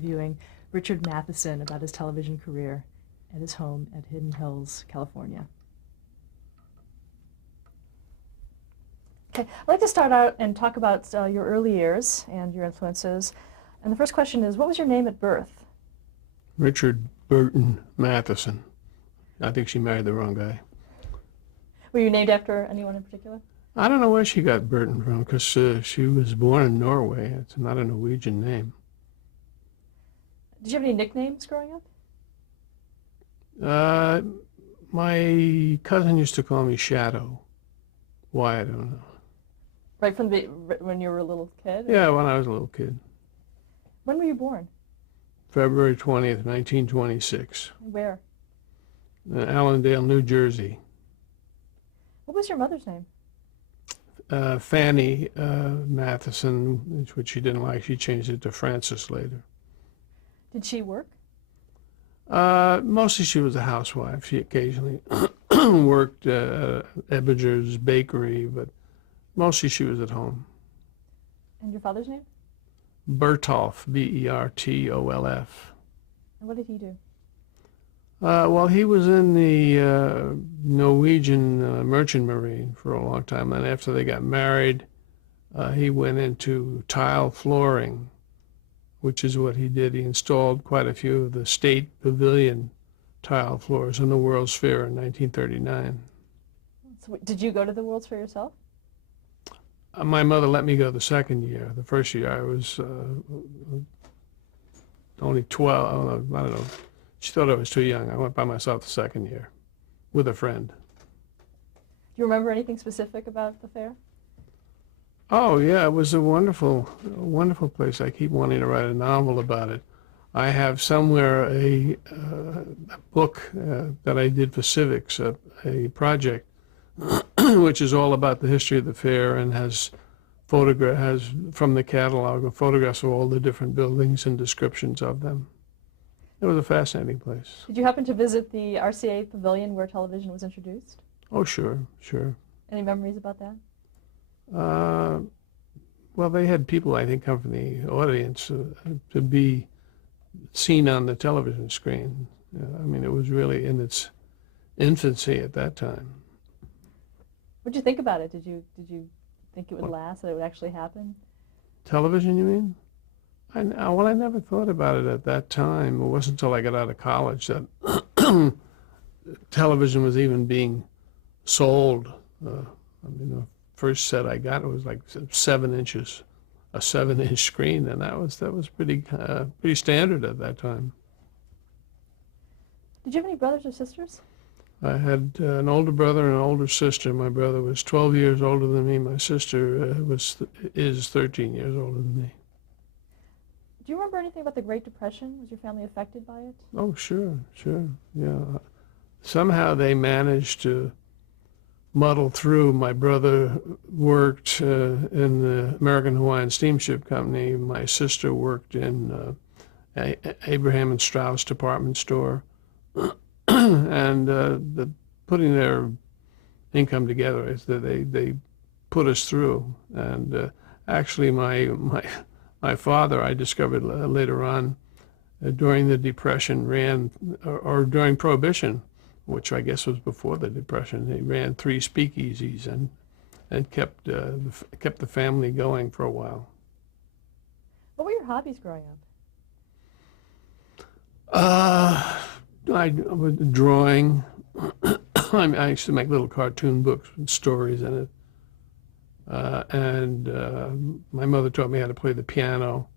Interviewing Richard Matheson about his television career at his home at Hidden Hills, California. Okay, I'd like to start out and talk about your early years and your influences. And the first question is, what was your name at birth? Richard Burton Matheson. I think she married the wrong guy. Were you named after anyone in particular? I don't know where she got Burton from, because she was born in Norway. It's not a Norwegian name. Did you have any nicknames growing up? My cousin used to call me Shadow. Why, I don't know. Right from when you were a little kid? Yeah, when I was a little kid. When were you born? February 20th, 1926. Where? Allendale, New Jersey. What was your mother's name? Fanny Matheson, which she didn't like. She changed it to Frances later. Did she work? Mostly she was a housewife. She occasionally worked at Ebbinger's bakery, but mostly she was at home. And your father's name? Bertolf, B-E-R-T-O-L-F. And what did he do? Well, he was in the Norwegian Merchant Marine for a long time, and after they got married, he went into tile flooring, which is what he did. He installed quite a few of the State Pavilion tile floors in the World's Fair in 1939. So, did you go to the World's Fair yourself? My mother let me go the second year. The first year I was only 12. I don't know. She thought I was too young. I went by myself the second year with a friend. Do you remember anything specific about the fair? Oh, yeah, it was a wonderful place. I keep wanting to write a novel about it. I have somewhere a book that I did for civics, a project, which is all about the history of the fair and has from the catalog photographs of all the different buildings and descriptions of them. It was a fascinating place. Did you happen to visit the RCA Pavilion where television was introduced? Oh, sure. Any memories about that? Well, they had people, I think, come from the audience to be seen on the television screen. I mean, it was really in its infancy at that time. What did you think about it? Did you think it would last, that it would actually happen? Television, you mean? Well, I never thought about it at that time. It wasn't until I got out of college that television was even being sold. I mean, the first set I got, it was like 7 inches, a 7-inch screen, and that was pretty standard at that time. Did you have any brothers or sisters? I had an older brother and an older sister. My brother was 12 years older than me. My sister is 13 years older than me. Do you remember anything about the Great Depression? Was your family affected by it? Oh, sure, yeah. Somehow they managed to muddle through. My brother worked in the American Hawaiian Steamship Company. My sister worked in Abraham and Straus department store. And putting their income together is that they put us through. And actually my father, I discovered later on, during the Depression or during Prohibition, which I guess was before the Depression, he ran 3 speakeasies and kept the family going for a while. What were your hobbies growing up? I was drawing. I used to make little cartoon books with stories in it. And my mother taught me how to play the piano.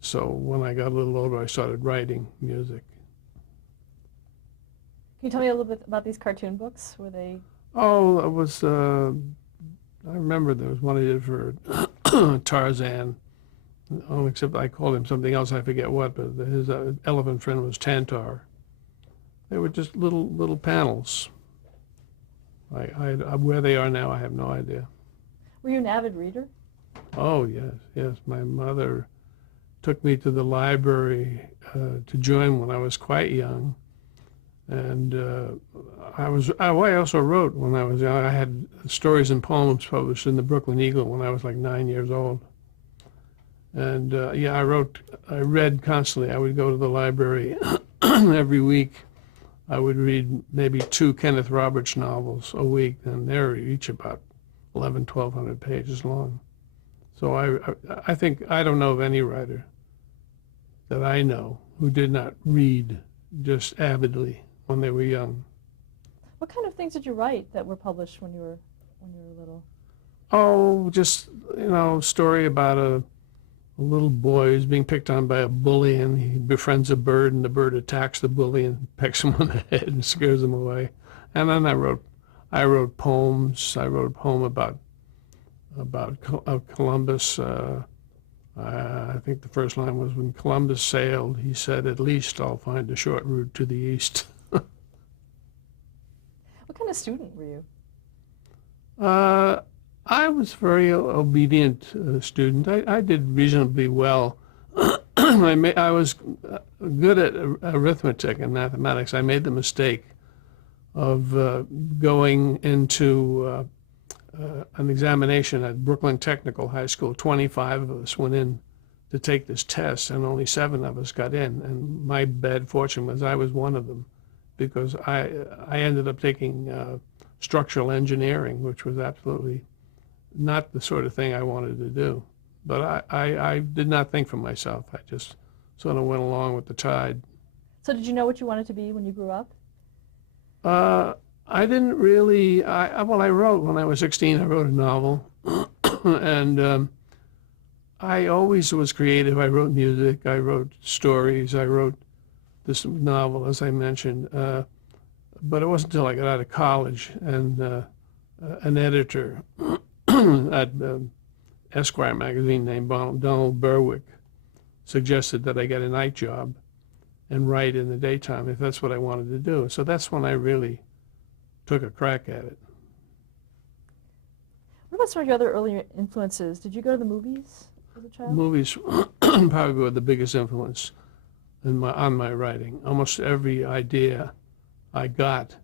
So when I got a little older, I started writing music. Can you tell me a little bit about these cartoon books? Were they? Oh, it was. I remember there was one I did for Tarzan. Oh, except I called him something else. I forget what, but his elephant friend was Tantar. They were just little panels. Where they are now, I have no idea. Were you an avid reader? Oh, yes. My mother took me to the library to join when I was quite young. And I also wrote when I was young. I had stories and poems published in the Brooklyn Eagle when I was like 9 years old. And yeah, I read constantly. I would go to the library every week. I would read maybe 2 Kenneth Roberts novels a week, and they're each about 1,100 pages long. So I think, I don't know of any writer that I know who did not read just avidly when they were young. What kind of things did you write that were published when you were little? Oh, just, story about a little boy who's being picked on by a bully, and he befriends a bird, and the bird attacks the bully and pecks him on the head and scares him away. And then I wrote poems. I wrote a poem about Columbus. I think the first line was, when Columbus sailed, he said, "At least I'll find a short route to the east." What kind of student were you? I was a very obedient student. I did reasonably well. I was good at arithmetic and mathematics. I made the mistake of going into an examination at Brooklyn Technical High School. 25 of us went in to take this test, and only 7 of us got in. And my bad fortune was I was one of them, because I ended up taking structural engineering, which was absolutely not the sort of thing I wanted to do. But I did not think for myself. I just sort of went along with the tide. So did you know what you wanted to be when you grew up? I didn't really, I wrote, when I was 16, I wrote a novel. And I always was creative. I wrote music, I wrote stories, I wrote this novel, as I mentioned. But it wasn't until I got out of college and an editor at Esquire magazine named Donald Berwick suggested that I get a night job and write in the daytime if that's what I wanted to do. So that's when I really took a crack at it. What about some of your other earlier influences? Did you go to the movies as a child? Movies probably were the biggest influence on my writing. Almost every idea I got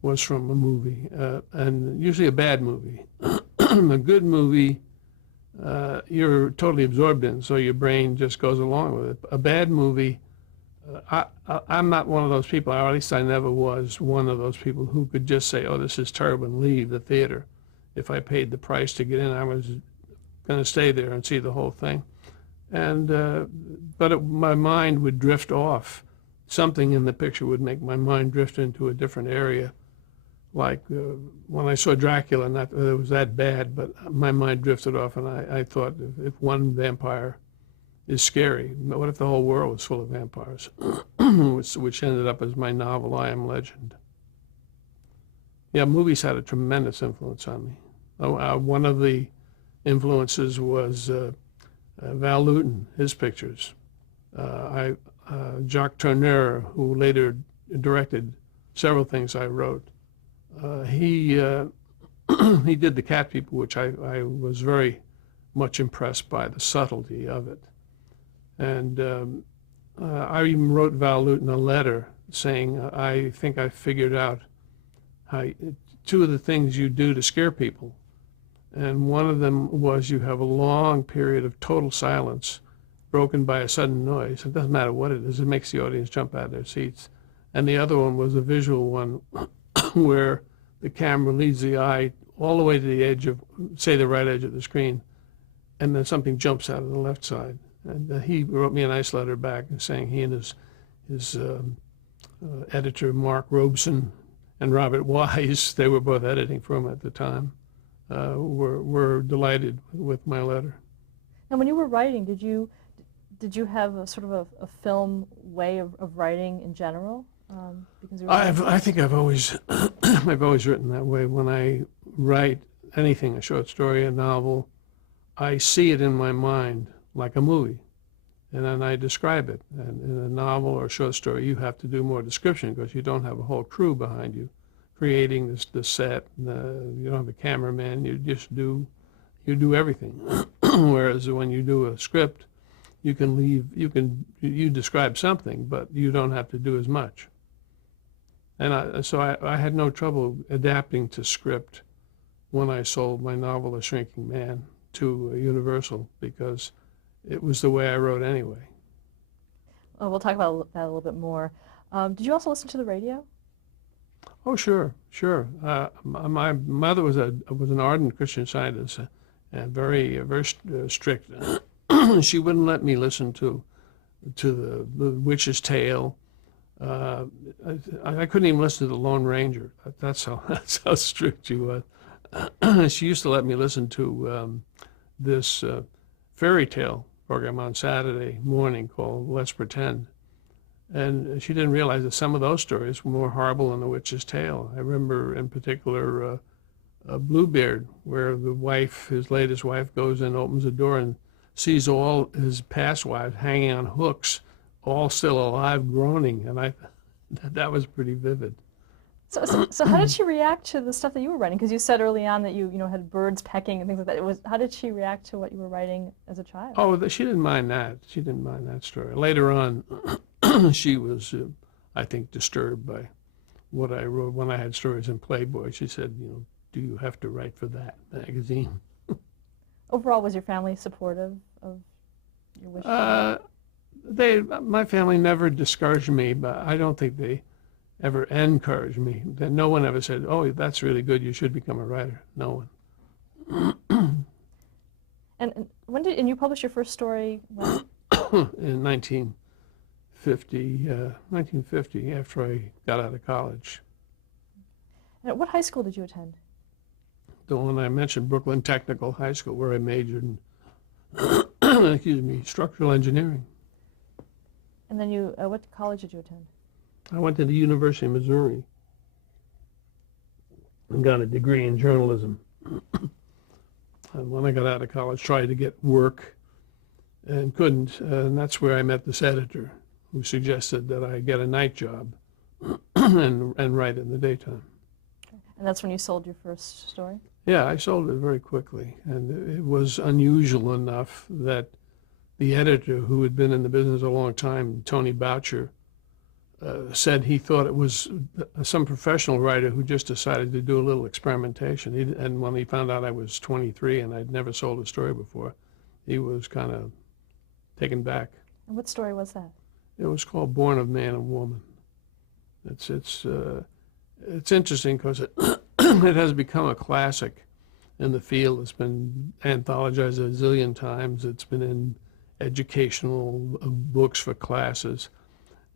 was from a movie, and usually a bad movie. A good movie, you're totally absorbed in, so your brain just goes along with it. A bad movie, I'm not one of those people, or at least I never was one of those people who could just say, "Oh, this is terrible," and leave the theater. If I paid the price to get in, I was going to stay there and see the whole thing. And my mind would drift off. Something in the picture would make my mind drift into a different area. Like when I saw Dracula, not that it was that bad, but my mind drifted off, and I thought, if one vampire is scary, what if the whole world was full of vampires? which ended up as my novel, I Am Legend. Yeah, movies had a tremendous influence on me. One of the influences was Val Lewton, his pictures. Jacques Tourneur, who later directed several things I wrote, he did The Cat People, which I was very much impressed by the subtlety of it. And I even wrote Val Lewton a letter saying, I think I figured out how 2 of the things you do to scare people. And one of them was you have a long period of total silence broken by a sudden noise. It doesn't matter what it is, it makes the audience jump out of their seats. And the other one was a visual one where the camera leads the eye all the way to the edge of, say, the right edge of the screen, and then something jumps out of the left side. And he wrote me a nice letter back saying he and his editor, Mark Robeson, and Robert Wise, they were both editing for him at the time, were delighted with my letter. And when you were writing, did you have a sort of a film way of writing in general? Because I think I've always I've always written that way. When I write anything, a short story, a novel, I see it in my mind like a movie, and then I describe it. And in a novel or a short story, you have to do more description because you don't have a whole crew behind you creating the set. You don't have a cameraman. You just do everything. Whereas when you do a script, you describe something, but you don't have to do as much. And so I had no trouble adapting to script when I sold my novel, A Shrinking Man, to Universal, because it was the way I wrote anyway. We'll talk about that a little bit more. Did you also listen to the radio? Oh, sure, sure. My mother was an ardent Christian Scientist, and very strict. She wouldn't let me listen to the Witch's Tale. I couldn't even listen to the Lone Ranger. That's how strict she was. She used to let me listen to this fairy tale program on Saturday morning called Let's Pretend. And she didn't realize that some of those stories were more horrible than The Witch's Tale. I remember in particular Bluebeard, where his latest wife, goes and opens the door and sees all his past wives hanging on hooks, all still alive, groaning. And that was pretty vivid. So how did she react to the stuff that you were writing? Because you said early on that you had birds pecking and things like that. How did she react to what you were writing as a child? Oh, she didn't mind that. She didn't mind that story. Later on, she was, I think, disturbed by what I wrote when I had stories in Playboy. She said, do you have to write for that magazine? Overall, was your family supportive of your wishes? My family never discouraged me, but I don't think they ever encouraged me. No one ever said, "Oh, that's really good. You should become a writer." No one. And and you published your first story when? In 1950, after I got out of college. And at what high school did you attend? The one I mentioned, Brooklyn Technical High School, where I majored in, structural engineering. And then what college did you attend? I went to the University of Missouri and got a degree in journalism. And when I got out of college, tried to get work and couldn't. And that's where I met this editor who suggested that I get a night job and write in the daytime. And that's when you sold your first story? Yeah, I sold it very quickly. And it was unusual enough that the editor, who had been in the business a long time, Tony Boucher, said he thought it was some professional writer who just decided to do a little experimentation. And when he found out I was 23 and I'd never sold a story before, he was kind of taken back. And what story was that? It was called Born of Man and Woman. It's interesting because it has become a classic in the field. It's been anthologized a zillion times. It's been in educational books for classes.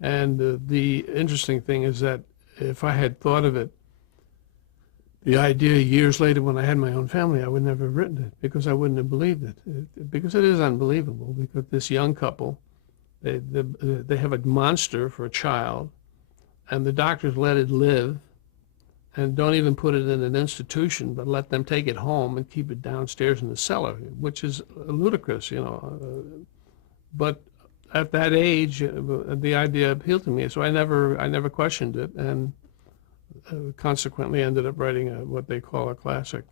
And the interesting thing is that if I had thought of it, the idea years later when I had my own family, I would never have written it because I wouldn't have believed it. Because it is unbelievable. Because this young couple, they have a monster for a child, and the doctors let it live, and don't even put it in an institution, but let them take it home and keep it downstairs in the cellar, which is ludicrous, But at that age, the idea appealed to me, so I never questioned it, and consequently ended up writing what they call a classic.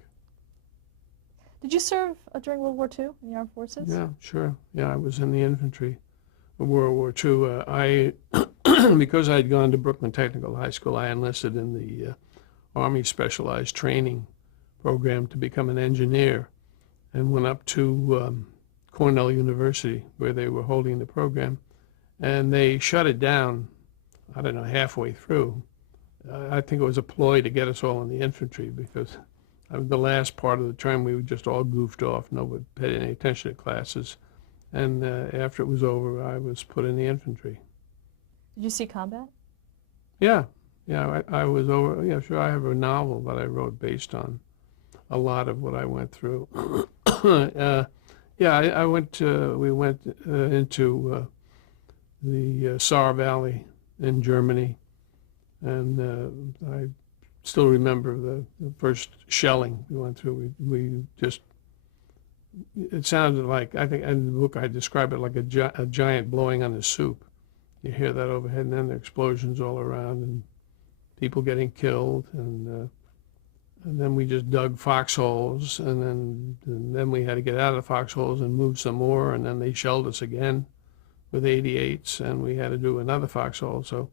Did you serve during World War II in the armed forces? Yeah, sure. Yeah, I was in the infantry in World War II. Because I'd gone to Brooklyn Technical High School, I enlisted in the Army Specialized Training Program to become an engineer, and went up to Cornell University, where they were holding the program, and they shut it down, I don't know, halfway through. I think it was a ploy to get us all in the infantry, because the last part of the term we just all goofed off. Nobody paid any attention to classes. And after it was over, I was put in the infantry. Did you see combat? Yeah, I was over. Yeah, sure. I have a novel that I wrote based on a lot of what I went through. Yeah, we went into the Saar Valley in Germany, and I still remember the first shelling we went through. It sounded like, I think in the book I describe it like a giant blowing on a soup. You hear that overhead, and then the explosions all around, and people getting killed, and then we just dug foxholes, and then we had to get out of the foxholes and move some more, and then they shelled us again with 88s, and we had to do another foxhole. So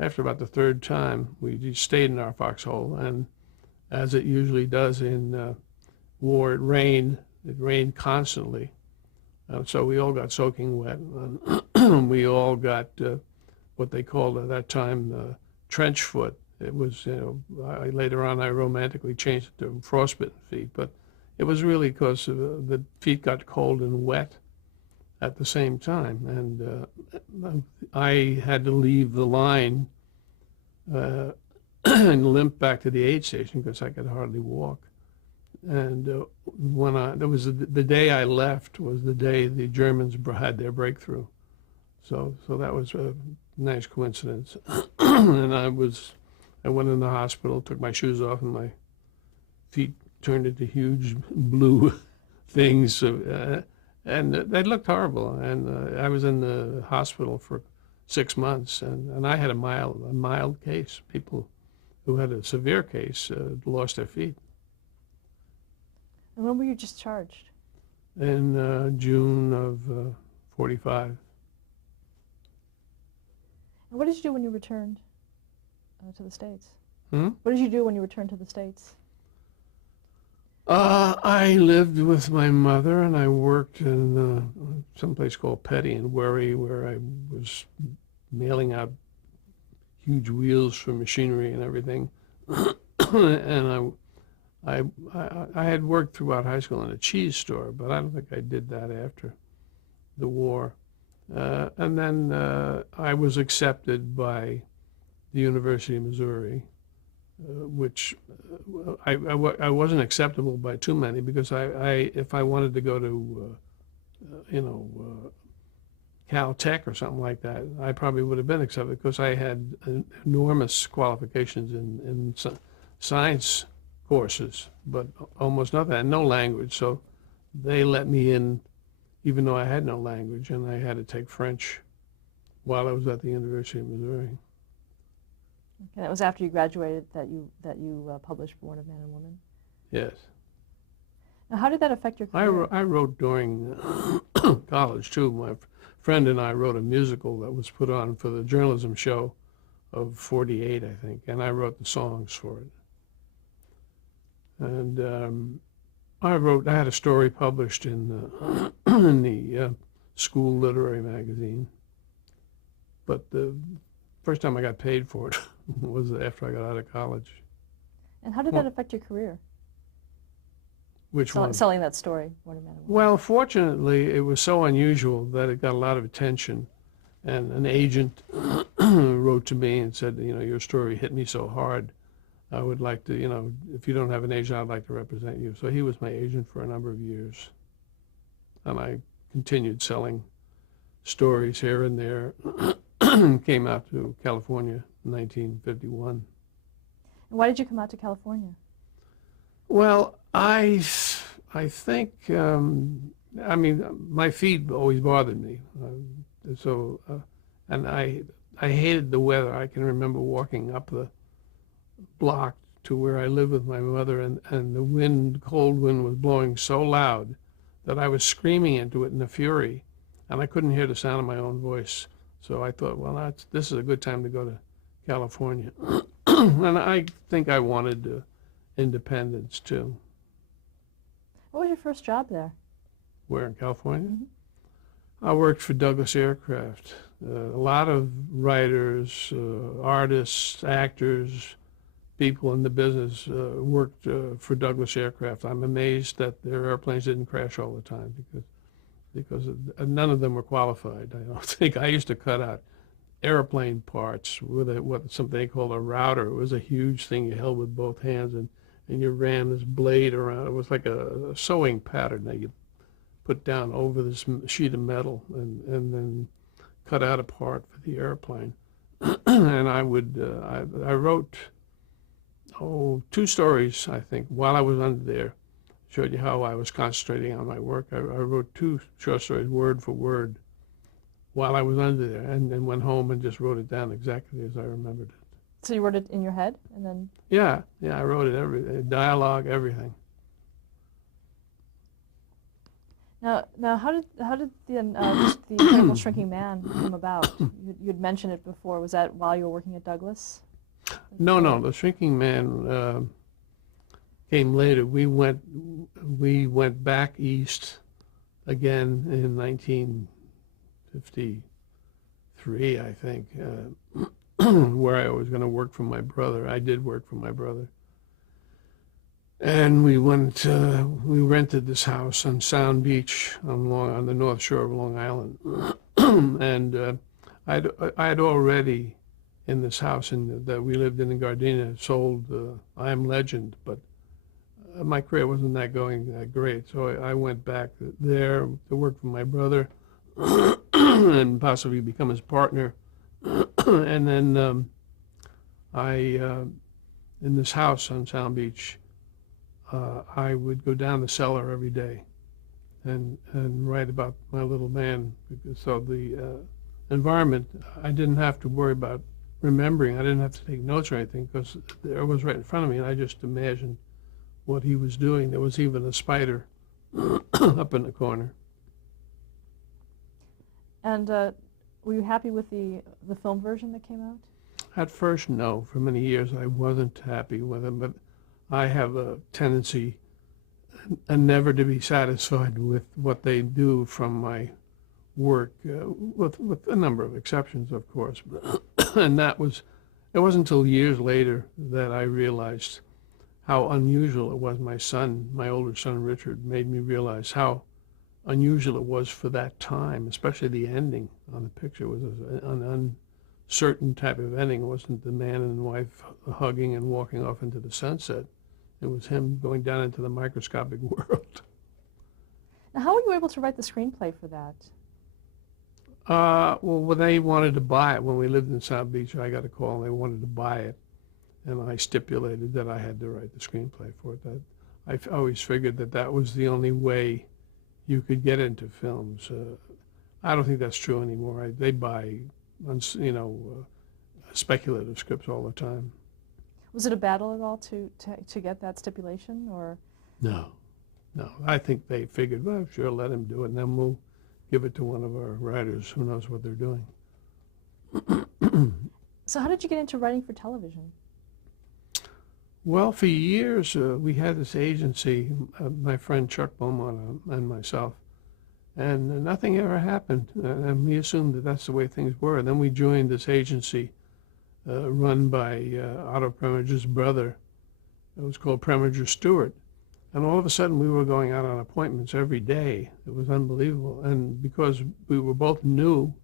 after about the third time, we just stayed in our foxhole, and as it usually does in war, it rained constantly. So we all got soaking wet. And we all got what they called at that time trench foot. It was, later on I romantically changed it to frostbitten feet, but it was really because the feet got cold and wet at the same time. And I had to leave the line and limp back to the aid station because I could hardly walk. And the day I left was the day the Germans had their breakthrough. So that was a nice coincidence. And I went in the hospital, took my shoes off, and my feet turned into huge blue things, and they looked horrible. And I was in the hospital for 6 months, and I had a mild case. People who had a severe case lost their feet. And when were you discharged? In June of 45. And what did you do when you returned to the States? What did you do when you returned to the States? I lived with my mother, and I worked in some place called Petty and Worry, where I was mailing out huge wheels for machinery and everything. And I had worked throughout high school in a cheese store, but I don't think I did that after the war. And then I was accepted by the University of Missouri, which I wasn't acceptable by too many, because if I wanted to go to Caltech or something like that, I probably would have been accepted because I had enormous qualifications in science courses, but almost nothing, and no language. So they let me in even though I had no language, and I had to take French while I was at the University of Missouri. And it was after you graduated that you published Born of Man and Woman? Yes. Now, how did that affect your career? I wrote during college, too. My friend and I wrote a musical that was put on for the journalism show of 48, I think, and I wrote the songs for it. And I had a story published in the school literary magazine, but the first time I got paid for it was after I got out of college. And how did that affect your career? Which one? Selling that story, Born of Man and Woman. Well, fortunately, it was so unusual that it got a lot of attention, and an agent wrote to me and said, your story hit me so hard. I would like to, if you don't have an agent, I'd like to represent you. So he was my agent for a number of years. And I continued selling stories here and there and came out to California in 1951. And why did you come out to California? Well, I think, my feet always bothered me. And I hated the weather. I can remember walking up the block to where I lived with my mother, and the cold wind was blowing so loud that I was screaming into it in a fury, and I couldn't hear the sound of my own voice. So I thought, well, this is a good time to go to California. And I think I wanted independence too. What was your first job there? Where, in California? Mm-hmm. I worked for Douglas Aircraft. A lot of writers, artists, actors, people in the business worked for Douglas Aircraft. I'm amazed that their airplanes didn't crash all the time because none of them were qualified. I don't think. I used to cut out airplane parts with something they called a router. It was a huge thing you held with both hands, and you ran this blade around. It was like a sewing pattern that you put down over this sheet of metal and then cut out a part for the airplane. And I wrote 2 stories, I think, while I was under there. Showed you how I was concentrating on my work. I wrote 2 short stories word for word while I was under there, and then went home and just wrote it down exactly as I remembered it. So you wrote it in your head, and then? Yeah, I wrote it, dialogue, everything. Now, how did the Incredible Shrinking Man come about? You'd mentioned it before. Was that while you were working at Douglas? No, the Shrinking Man came later. We went back east again in 1953, I think, where I was going to work for my brother. I did work for my brother. And we rented this house on Sound Beach on the North Shore of Long Island. And I'd already, in this house that we lived in Gardena, sold I Am Legend, but my career wasn't going that great. So I went back there to work for my brother and possibly become his partner. And then in this house on Sound Beach, I would go down the cellar every day and write about my little man. So the environment, I didn't have to worry about remembering. I didn't have to take notes or anything because it was right in front of me, and I just imagined what he was doing. There was even a spider up in the corner. And were you happy with the film version that came out? At first, no. For many years, I wasn't happy with him, but I have a tendency never to be satisfied with what they do from my work, with a number of exceptions, of course. And it wasn't until years later that I realized how unusual it was. My older son, Richard, made me realize how unusual it was for that time, especially the ending on the picture. It was an uncertain type of ending. It wasn't the man and wife hugging and walking off into the sunset. It was him going down into the microscopic world. Now, how were you able to write the screenplay for that? Well, when they wanted to buy it, when we lived in South Beach, I got a call and they wanted to buy it. And I stipulated that I had to write the screenplay for it. I always figured that was the only way you could get into films. I don't think that's true anymore. They buy, speculative scripts all the time. Was it a battle at all to get that stipulation, or? No. I think they figured, well, sure, let him do it, and then we'll give it to one of our writers who knows what they're doing. So how did you get into writing for television? Well, for years, we had this agency, my friend Chuck Beaumont and myself, and nothing ever happened. And we assumed that that's the way things were. And then we joined this agency run by Otto Premiger's brother. It was called Preminger Stewart. And all of a sudden, we were going out on appointments every day. It was unbelievable. And because we were both new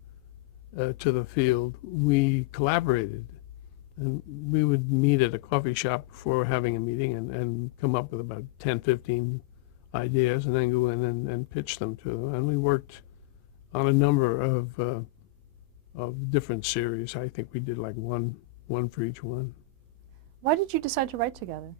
to the field, we collaborated. And we would meet at a coffee shop before having a meeting and come up with about 10, 15 ideas and then go in and pitch them to them. And we worked on a number of different series. I think we did like one for each one. Why did you decide to write together?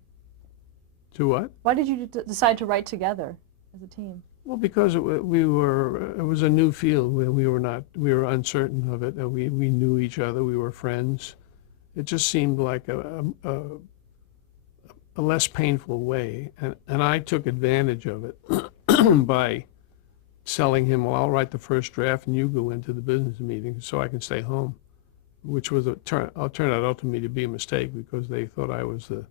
To what? Why did you decide to write together as a team? Well, because it was a new field. We were uncertain of it. We knew each other. We were friends. It just seemed like a less painful way, and I took advantage of it by selling him, well, I'll write the first draft and you go into the business meeting so I can stay home, which was turned out ultimately to be a mistake because they thought I was the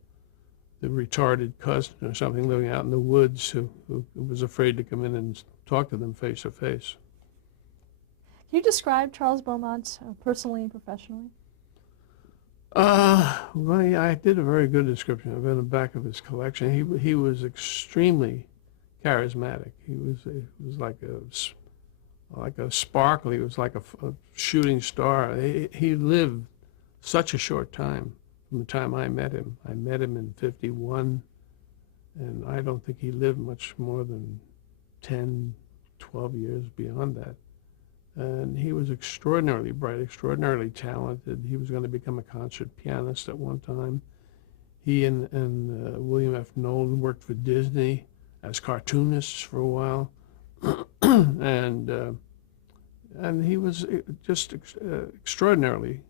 retarded cousin or something living out in the woods who was afraid to come in and talk to them face to face. Can you describe Charles Beaumont personally and professionally? Well, yeah, I did a very good description of it in the back of his collection. He was extremely charismatic. He was like a sparkle. He was like a shooting star. He lived such a short time from the time I met him. I met him in 51, and I don't think he lived much more than 10, 12 years beyond that. And he was extraordinarily bright, extraordinarily talented. He was going to become a concert pianist at one time. He and William F. Nolan worked for Disney as cartoonists for a while. and he was just extraordinarily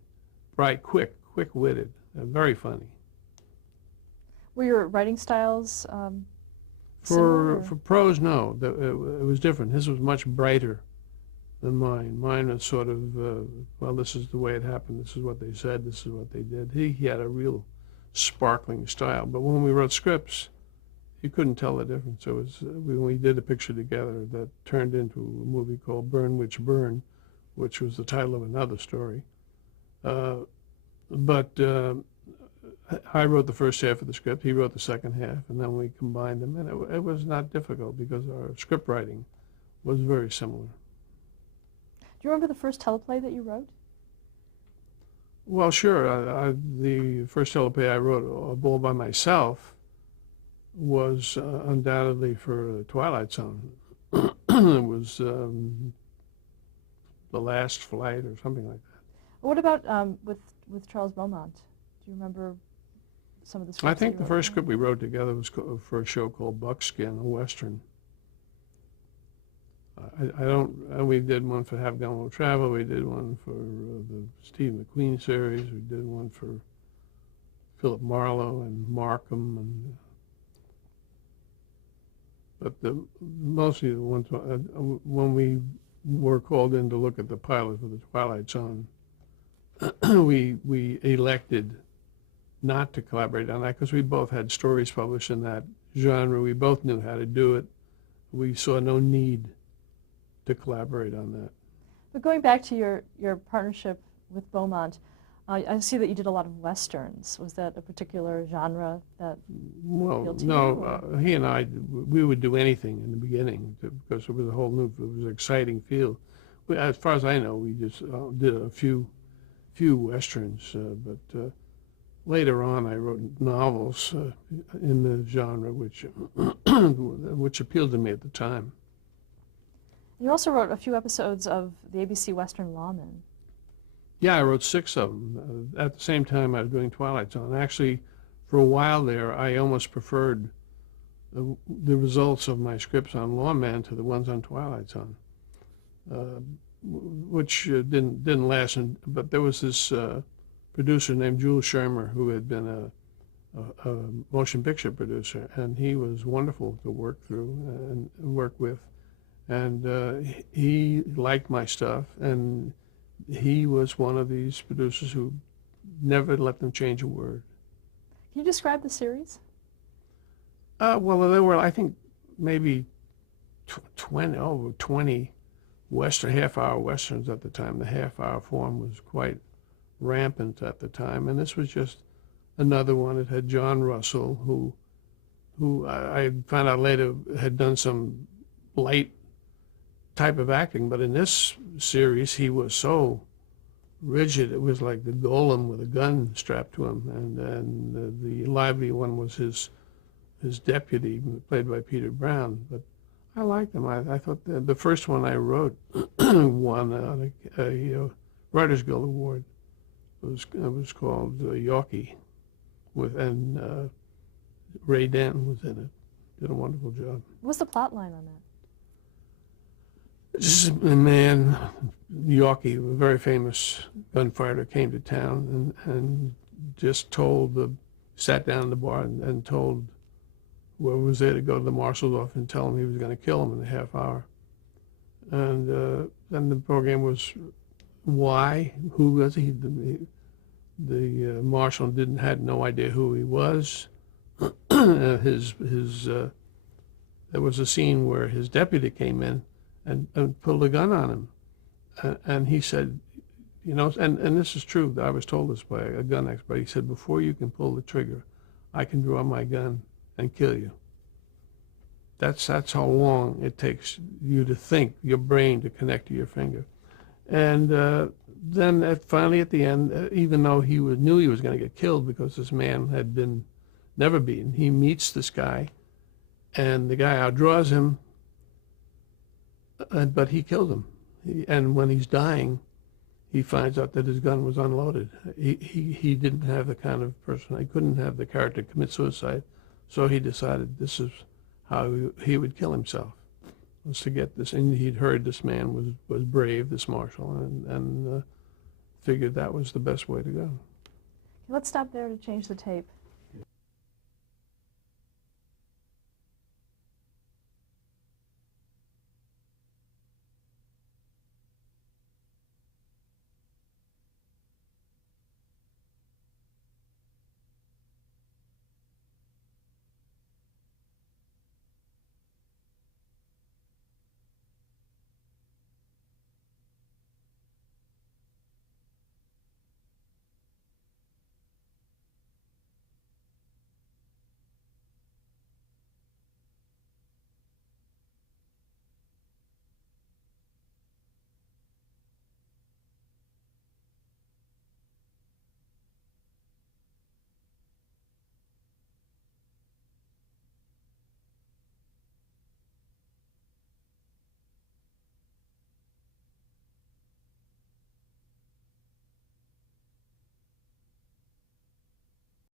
bright, quick-witted, very funny. Were your writing styles For prose, no. It was different. His was much brighter than mine. Mine was sort of, well, this is the way it happened. This is what they said. This is what they did. He had a real sparkling style. But when we wrote scripts, you couldn't tell the difference. It was when we did a picture together that turned into a movie called Burn Witch Burn, which was the title of another story. But I wrote the first half of the script, he wrote the second half, and then we combined them, and it was not difficult because our script writing was very similar. Do you remember the first teleplay that you wrote? Well, sure. The first teleplay I wrote all by myself was undoubtedly for Twilight Zone. It was The Last Flight or something like that. What about with Charles Beaumont? Do you remember some of the scripts? I think that the you first wrote? script we wrote together was for a show called Buckskin, a Western. I don't. We did one for Have Gun Will Travel. We did one for the Steve McQueen series. We did one for Philip Marlowe and Markham, and but mostly the ones when we were called in to look at the pilot for the Twilight Zone, we elected not to collaborate on that because we both had stories published in that genre. We both knew how to do it. We saw no need to collaborate on that. But going back to your partnership with Beaumont, I see that you did a lot of westerns. Was that a particular genre that appealed to you? No, he and I, we would do anything in the beginning because it was a whole new, it was an exciting field. As far as I know, we just did a few westerns, but later on I wrote novels in the genre which appealed to me at the time. You also wrote a few episodes of the ABC Western Lawman. Yeah, I wrote 6 of them at the same time I was doing Twilight Zone. Actually, for a while there, I almost preferred the results of my scripts on Lawman to the ones on Twilight Zone, which didn't last. But there was this producer named Jules Shermer who had been a motion picture producer, and he was wonderful to work through and work with. And he liked my stuff, and he was one of these producers who never let them change a word. Can you describe the series? Well, there were, I think, maybe 20 Western, half-hour Westerns at the time. The half-hour form was quite rampant at the time, and this was just another one. It had John Russell, who I found out later had done some light type of acting, but in this series he was so rigid. It was like the golem with a gun strapped to him, and the lively one was his deputy, played by Peter Brown. But I liked him. I thought the first one I wrote won a Writers Guild Award. It was called Yorkie, and Ray Denton was in it. Did a wonderful job. What's the plot line on that? This is a man, Yorkie, a very famous gunfighter, came to town and just sat down in the bar and told whoever was there to go to the marshal's office and tell him he was going to kill him in a half hour. And then the program was why, who was he? The marshal had no idea who he was. There was a scene where his deputy came in and pulled a gun on him. And he said, and this is true, I was told this by a gun expert, he said, before you can pull the trigger, I can draw my gun and kill you. That's how long it takes you to think, your brain to connect to your finger. And then finally at the end, even though he knew he was going to get killed because this man had been never beaten, he meets this guy, and the guy outdraws him, but he killed him. And when he's dying, he finds out that his gun was unloaded. He didn't have the kind of person, he couldn't have the character commit suicide, so he decided this is how he would kill himself, was to get this. And he'd heard this man was brave, this marshal, and figured that was the best way to go. Let's stop there to change the tape.